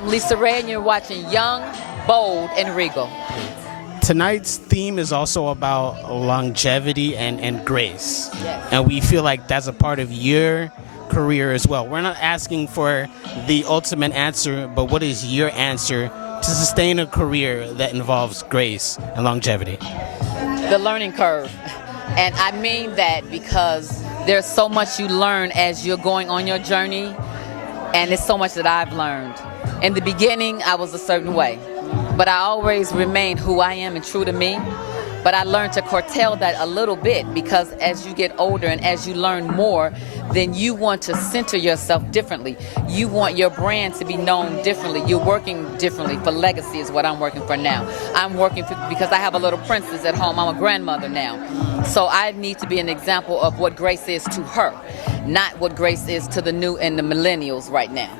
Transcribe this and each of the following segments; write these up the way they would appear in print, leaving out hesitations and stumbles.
I'm LisaRaye, and you're watching Young, Bold, and Regal. Tonight's theme is also about longevity and grace. Yes. And we feel like that's a part of your career as well. We're not asking for the ultimate answer, but what is your answer to sustain a career that involves grace and longevity? The learning curve. And I mean that because there's so much you learn as you're going on your journey, and it's so much that I've learned. In the beginning, I was a certain way, but I always remained who I am and true to me. But I learned to curtail that a little bit, because as you get older and as you learn more, then you want to center yourself differently. You want your brand to be known differently. You're working differently. For legacy is what I'm working for now. I'm working for, because I have a little princess at home. I'm a grandmother now. So I need to be an example of what grace is to her, not what grace is to the new and the millennials right now.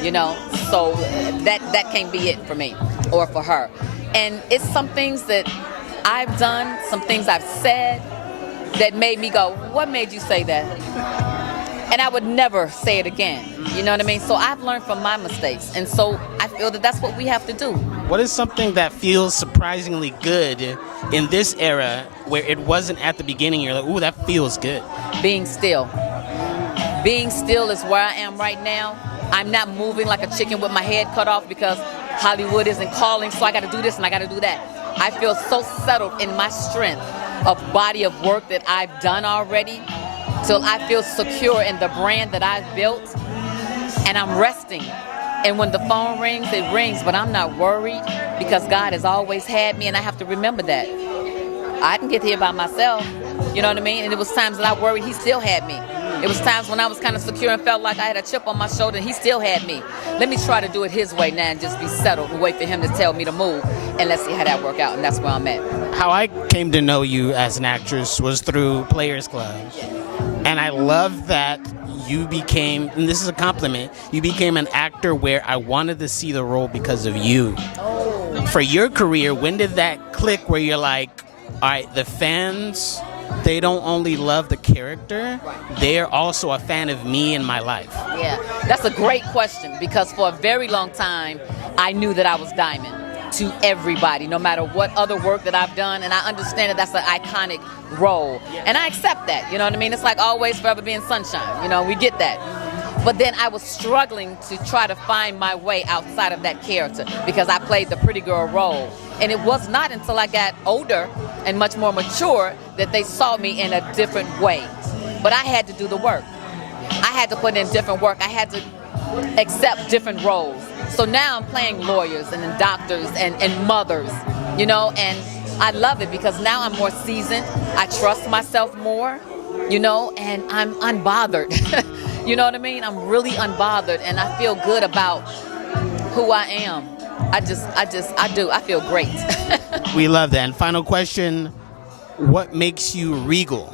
You know, so that can't be it for me or for her. And it's some things that I've done, some things I've said that made me go, what made you say that? And I would never say it again. You know what I mean? So I've learned from my mistakes. And so I feel that that's what we have to do. What is something that feels surprisingly good in this era where it wasn't at the beginning? You're like, ooh, that feels good. Being still. Being still is where I am right now. I'm not moving like a chicken with my head cut off because Hollywood isn't calling, so I got to do this and I got to do that. I feel so settled in my strength of body of work that I've done already, till I feel secure in the brand that I've built, and I'm resting. And when the phone rings, it rings, but I'm not worried because God has always had me, and I have to remember that. I didn't get here by myself, you know what I mean? And it was times that I worried He still had me. It was times when I was kind of secure and felt like I had a chip on my shoulder, and He still had me. Let me try to do it His way now and just be settled and wait for Him to tell me to move, and let's see how that work out, and that's where I'm at. How I came to know you as an actress was through Players Club. And I love that you became, and this is a compliment, you became an actor where I wanted to see the role because of you. Oh. For your career, when did that click where you're like, all right, the fans, they don't only love the character, they're also a fan of me and my life? Yeah, that's a great question, because for a very long time, I knew that I was Diamond to everybody, no matter what other work that I've done, and I understand that that's an iconic role, and I accept that, you know what I mean? It's like always forever being sunshine, you know, we get that. But then I was struggling to try to find my way outside of that character because I played the pretty girl role. And it was not until I got older and much more mature that they saw me in a different way. But I had to do the work. I had to put in different work. I had to accept different roles. So now I'm playing lawyers and then doctors and mothers, you know, and I love it because now I'm more seasoned. I trust myself more, you know, and I'm unbothered. You know what I mean? I'm really unbothered, and I feel good about who I am. I do. I feel great. We love that. And final question, what makes you Regal?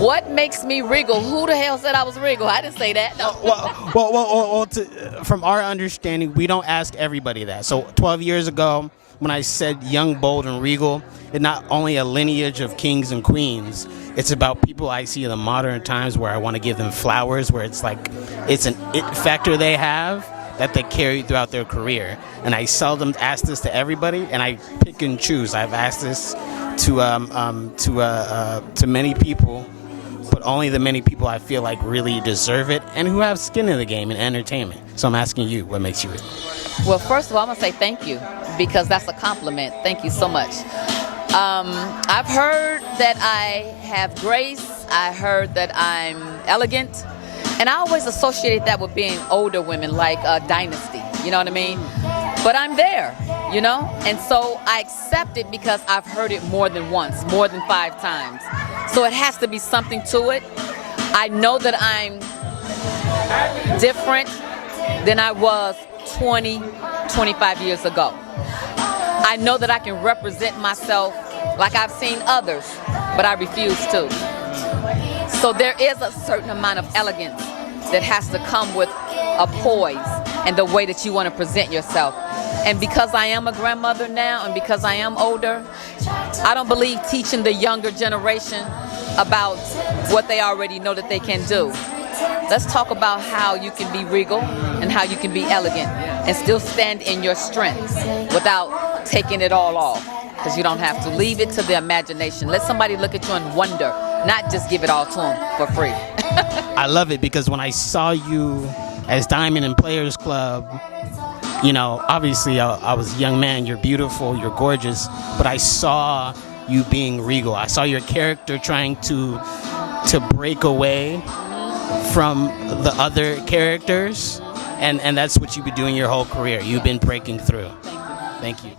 What makes me Regal? Who the hell said I was Regal? I didn't say that. No. Well, from our understanding, we don't ask everybody that. So 12 years ago, when I said Young, Bold, and Regal, it's not only a lineage of kings and queens, it's about people I see in the modern times where I want to give them flowers, where it's like it's an it factor they have that they carry throughout their career. And I seldom ask this to everybody, and I pick and choose. I've asked this to many people, but only the many people I feel like really deserve it and who have skin in the game in entertainment. So I'm asking you, what makes you Regal? Well, first of all, I'm gonna say thank you, because that's a compliment. Thank you so much. I've heard that I have grace. I heard that I'm elegant. And I always associated that with being older women, like a dynasty. You know what I mean? But I'm there, you know? And so I accept it because I've heard it more than once, more than 5 times. So it has to be something to it. I know that I'm different than I was 20, 25 years ago. I know that I can represent myself like I've seen others, but I refuse to. So there is a certain amount of elegance that has to come with a poise and the way that you want to present yourself. And because I am a grandmother now and because I am older, I don't believe teaching the younger generation about what they already know that they can do. Let's talk about how you can be regal and how you can be elegant and still stand in your strengths without taking it all off. Because you don't have to. Leave it to the imagination. Let somebody look at you and wonder, not just give it all to them for free. I love it because when I saw you as Diamond in Players Club, you know, obviously I was a young man. You're beautiful, you're gorgeous, but I saw you being regal. I saw your character trying to break away from the other characters, and that's what you've been doing your whole career. You've been breaking through. Thank you.